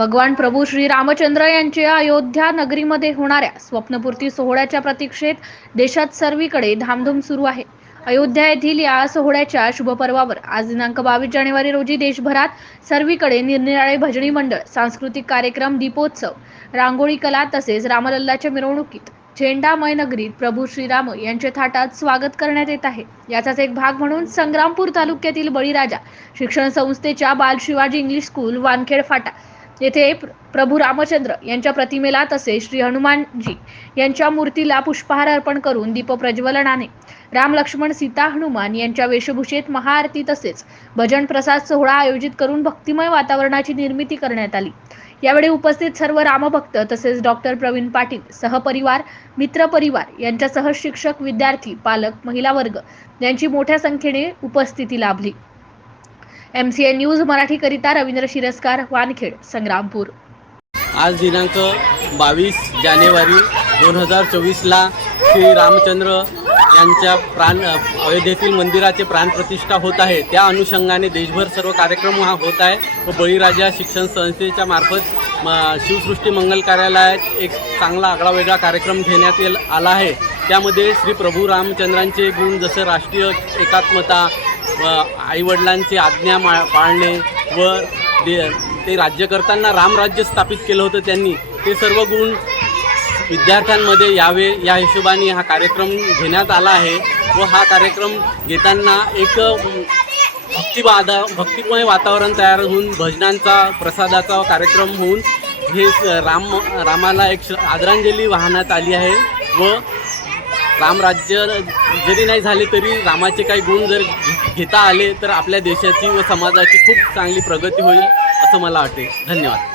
भगवान प्रभू श्री रामचंद्र यांच्या अयोध्या नगरीमध्ये होणाऱ्या स्वप्नपूर्ती सोहळ्याच्या प्रतीक्षेत देशात सर्वीकडे धामधूम सुरू आहे। अयोध्या येथील या सोहळ्याच्या शुभपर्वावर आज दिनांक 22 जानेवारी रोजी देशभरात सर्वीकडे निरनिराळे भजनी मंडळ, सांस्कृतिक कार्यक्रम, दीपोत्सव, रांगोळी कला तसेच रामलल्लाच्या मिरवणुकीत झेंडामय नगरीत प्रभू श्रीराम यांचे थाटात स्वागत करण्यात येत आहे। याचाच एक भाग म्हणून संग्रामपूर तालुक्यातील बळीराजा शिक्षण संस्थेच्या बाल शिवाजी इंग्लिश स्कूल वानखेड फाटा येथे प्रभू रामचंद्र यांच्या प्रतिमेला तसेच श्री हनुमानजी यांच्या मूर्तीला पुष्पहार अर्पण करून दीप प्रज्वलनाने राम लक्ष्मण सीता हनुमान यांच्या वेशभूषेत महाआरती तसेच भजन प्रसाद सोहळा आयोजित करून भक्तिमय वातावरणाची निर्मिती करण्यात आली। यावेळी उपस्थित सर्व रामभक्त तसेच डॉक्टर प्रवीण पाटील सहपरिवार, मित्र परिवार यांच्यासह शिक्षक, विद्यार्थी, पालक, महिला वर्ग यांची मोठ्या संख्येने उपस्थिती लाभली। MCN न्यूज मराठी करिता रवींद्र शिरस्कार, वानखेड, संग्रामपूर। आज दिनांक 22 जानेवारी 2024 ला श्री रामचंद्र यांच्या अयोध्येतील मंदिराचे प्राणप्रतिष्ठा होत आहे। त्या अनुषंगाने देशभर सर्व कार्यक्रम होत आहे व बळीराजा शिक्षण संस्थेच्या मार्फत शिवसृष्टी मंगल कार्यालयात एक चांगला आगळावेगळा कार्यक्रम घेण्यात आला आहे। त्यामध्ये श्री प्रभू रामचंद्रांचे गुण जसे राष्ट्रीय एकात्मता, आईवडिलांची आज्ञा पाळणे व ते राज्य करताना रामराज्य स्थापित केलं होतं त्यांनी, ते सर्व गुण विद्यार्थ्यांमध्ये यावे या हिशोबाने हा कार्यक्रम घेण्यात आला आहे व हा कार्यक्रम घेताना एक भक्तिमय वातावरण तयार होऊन भजनांचा, प्रसादाचा कार्यक्रम होऊन हे रामाला एक आदरांजली वाहण्यात आली आहे व रामराज्य जरी नाही झाले तरी रामाचे काही गुण जर घेता आले तर आपल्या देशाची व समाजाची खूप चांगली प्रगती होईल असं मला वाटते। धन्यवाद।